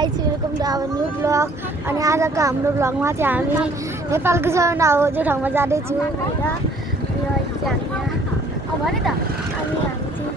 Guys, welcome to our new blog. अनि आजको हाम्रो ब्लगमा चाहिँ हामी नेपालको सबैभन्दा होचो ठाउँमा जाँदैछौँ होइन। अनि अहिले चाहिँ हामी भने त अनि हामी चाहिँ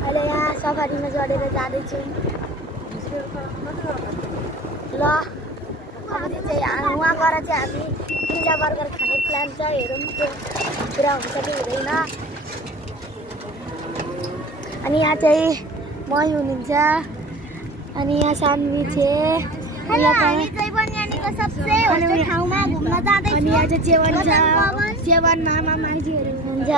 अहिले यहाँ सफारीमा चढेर जाँदैछौँ ल। अब चाहिँ वहाँ गएर चाहिँ हामी पिज्जा बर्गर खाने प्लान छ, हेरौँ त्यो पुरा हुन्छ कि हुँदैन। अनि यहाँ चाहिँ मै हुनुहुन्छ, अनि यहाँ सानवी छ, अनि यहाँ चाहिँ चेवन छ, चेवन मामा माइजीहरू हुनुहुन्छ।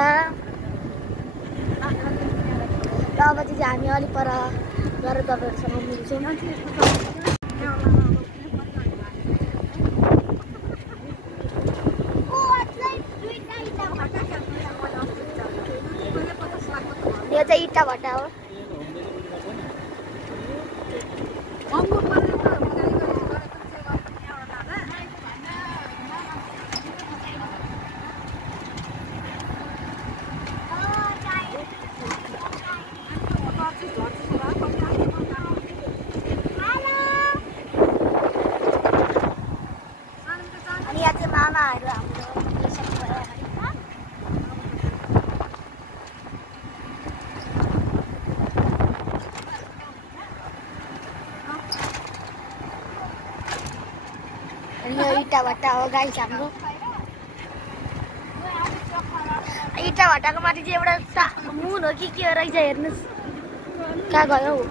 र अब चाहिँ हामी अलिक पर गएर तपाईँहरूसँग मिल्छौँ। यो चाहिँ इट्टा भट्टा हो। अनि यहाँ चाहिँ मामाहरू हाम्रो यो इट्टा भट्टा हो गाइस हाम्रो। इट्टा भट्टाको माथि चाहिँ एउटा मुन हो कि के हो रहेछ, हेर्नुहोस् कहाँ गयो हौ।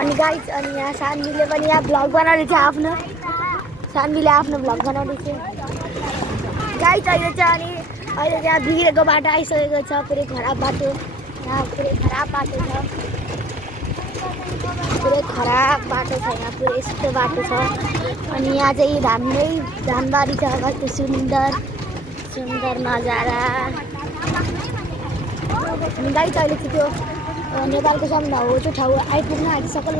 अनि गाइस, अनि यहाँ सानवीले पनि यहाँ भ्लग बनाउँदैछ आफ्नो, सानवीले आफ्नो भ्लग बनाउँदैछ गाइस। अहिले चाहिँ अहिले त्यहाँ बिग्रेको बाटो आइसकेको छ, पुरै खराब बाटो, यहाँ पुरै खराब बाटो छ, पुरै खराब बाटो छ, यहाँ पुरै यस्तो बाटो छ। अनि यहाँ चाहिँ धानबारी छ, कस्तो सुन्दर सुन्दर नजारा। अनि गाइस अहिले चाहिँ त्यो नेपालको सबभन्दा होचो ठाउँ आइपुग्न आँटिसक्यो,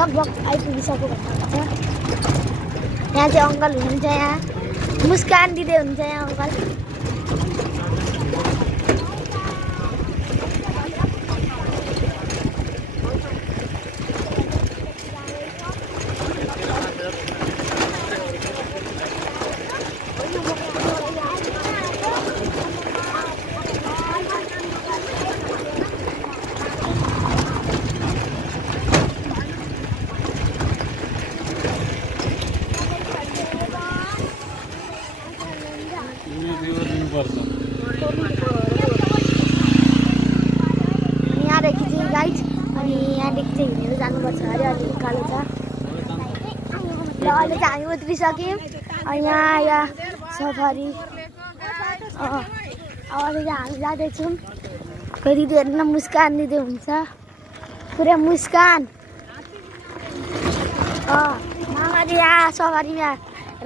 लगभग आइपुगिसक्यो भन्नुहुन्छ। यहाँ चाहिँ अङ्कल हुनुहुन्छ, यहाँ मुस्कान दिँदै हुनुहुन्छ यहाँ अङ्कल। यहाँदेखि चाहिँ गाइस, अनि यहाँदेखि चाहिँ हिँडेर जानुपर्छ अरे, अलि उकालो छ। र अहिले चाहिँ हामी उत्रिसक्यौँ। अनि यहाँ सफारी अहिले चाहिँ हामी जाँदैछौँ। फेरि हेर्नु मुस्कान दिँदै हुन्छ, पुरै मुस्कान। मामाले यहाँ सफारीमा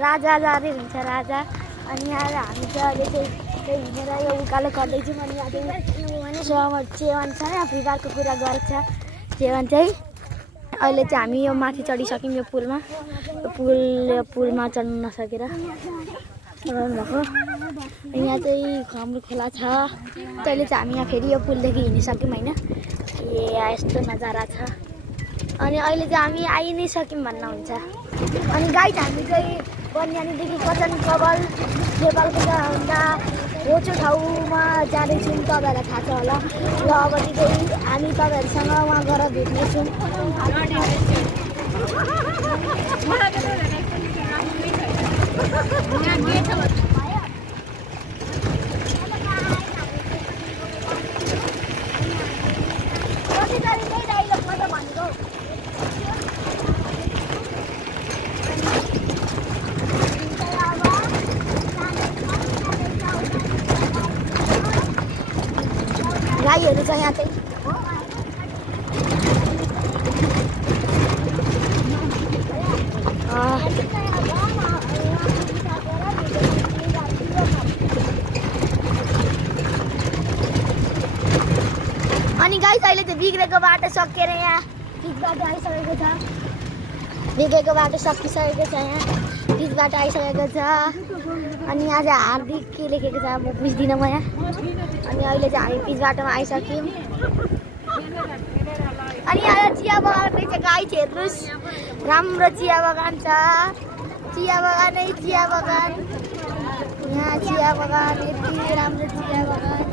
राजा जाँदै हुन्छ, राजा। अनि यहाँ हामी चाहिँ अहिले चाहिँ हिँडेर यो उकालो गर्दैछौँ। अनि यहाँ चाहिँ चेवन छ, यहाँ फ्री फायरको कुरा गर्छ चेवन चाहिँ। अहिले चाहिँ हामी यो माथि चढिसक्यौँ, यो पुलमा, यो पुलमा चढ्नु नसकेर भएको। यहाँ चाहिँ हाम्रो खोला छ, तैँले चाहिँ हामी यहाँ फेरि यो पुलदेखि हिँडिसक्यौँ होइन। यस्तो नजारा छ। अनि अहिले चाहिँ हामी आइ नै सक्यौँ भन्नुहुन्छ। अनि गाइस, हामी चाहिँ बन्यानीदेखि कचन कबल नेपालको सबभन्दा होचो ठाउँमा जाँदैछौँ, तपाईँहरूलाई थाहा छ होला। र अब चाहिँ हामी तपाईँहरूसँग वहाँ गएर भेट्नेछौँ। गाईहरू छ यहाँ चाहिँ। अनि गाइस, अहिले चाहिँ बिग्रेको बाटो सकिएर यहाँ ठिक बाटो आइसकेको छ। बिग्रेको बाटो सकिसकेको छ, यहाँ पिचबाट आइसकेको छ अनि यहाँ चाहिँ हार्दिक के लेखेको छ म बुझ्दिनँ म यहाँ अनि अहिले चाहिँ हामी पिचबाटोमा आइसक्यौँ अनि यहाँ चिया बगान रहेछ गाइस हेर्नुहोस् राम्रो चिया बगान छ चिया बगानै चिया बगान यहाँ चिया बगान यति राम्रो चिया बगान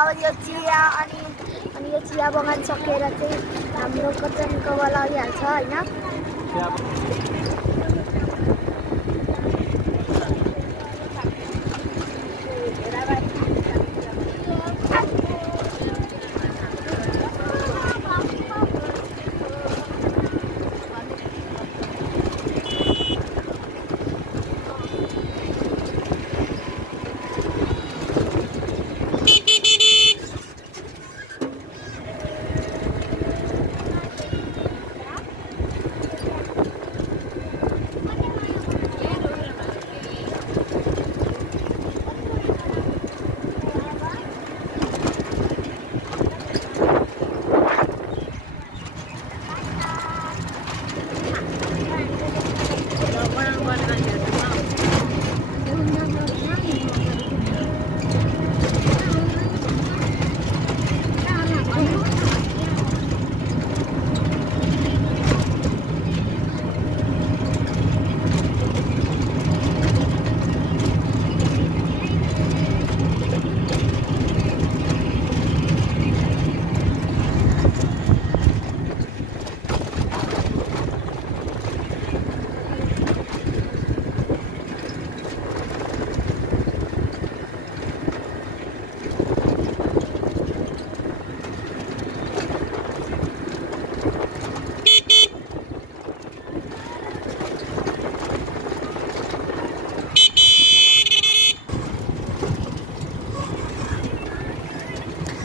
अब यो चिया अनि यो चिया बगान सकेर चाहिँ हाम्रो कटन कवल आइहाल्छ होइन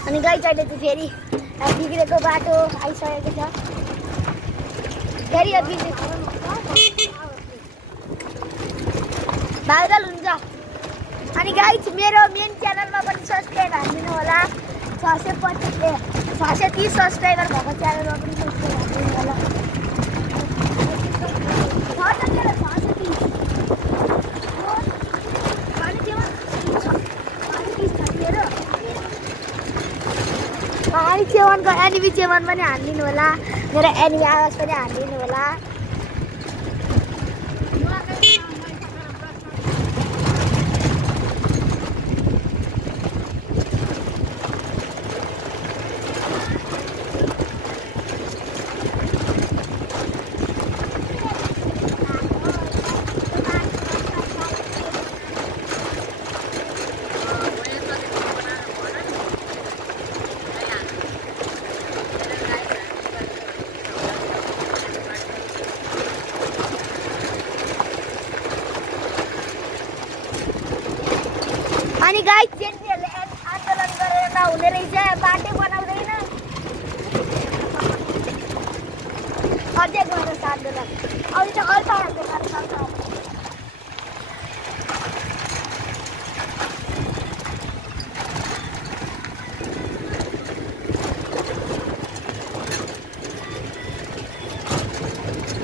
अनि गाइस अहिले चाहिँ फेरि बिग्रेको बाटो आइसकेको छ फेरि भाइरल हुन्छ अनि गाइस मेरो मेन च्यानलमा पनि सब्स्क्राइब हालिदिनु होला 630 सब्स्क्राइबर भएको च्यानलमा पनि सब्स्क्राइब हालिदिनु होला चेवनको एनिमी चेवन पनि हालिदिनु होला मेरो एनिमी आवाज पनि हालिदिनु होला अनि गाइस जेन्जीहरूले आन्दोलन गरेर नहुने रहेछ बाटो बनाउँदैन अझै गरोस् आन्दोलन अझै त अल्पाहरूको गर्छ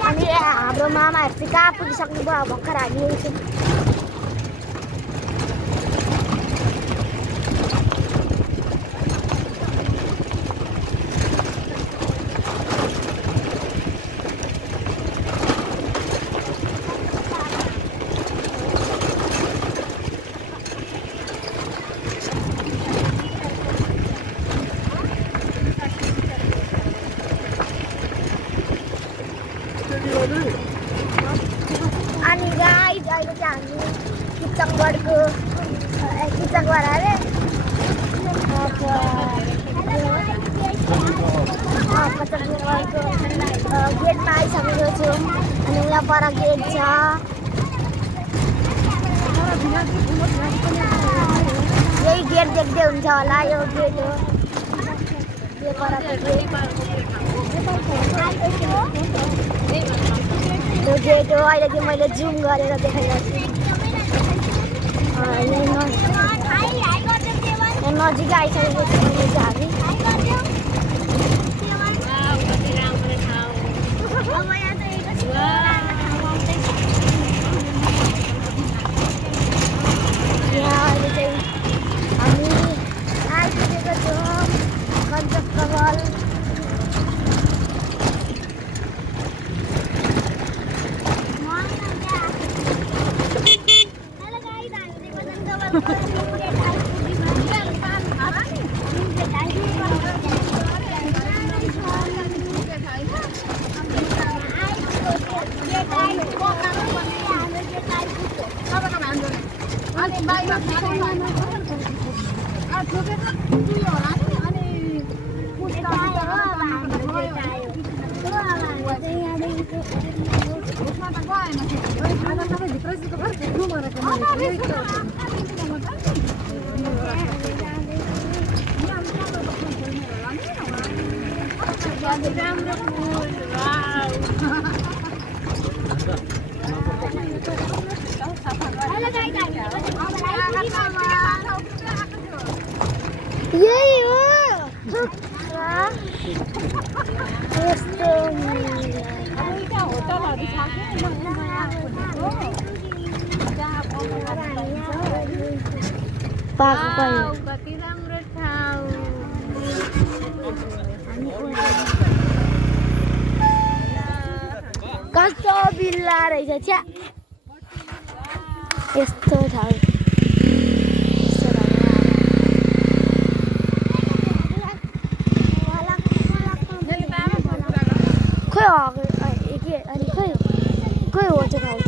अनि हाम्रो मामाहरू चाहिँ कहाँ पुगिसक्नु भयो भर्खर हामी एकछिन अनि गाइस अहिले चाहिँ हामी किचङगढको किचङगढ अरे गेटमा आइसकेको छु अनि यहाँ पर गेट छ यही गेट देख्दै हुन्छ होला यो गेट हो यो परको गेट यो गेट हो अहिले चाहिँ मैले जुम गरेर देखाइरहेको छु नजिकै आइसकेको छु हामी यही हो यस्तो कति राम्रो ठाउँ कस्तो बिल्ला रहेछ छ्या यस्तो ठाउँ खोइ अनि खोइ हो त्यो ठाउँ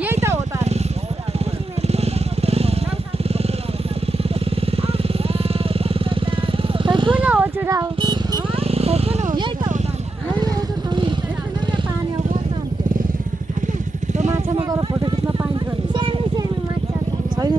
यही त हो त कुन हो त्यो ठाउँ कुन हो यही त हो त पानी आउँछ त्यो माछामा गएर फोटो खिच्न पाइन्छ नि सानो सानो माछा छैन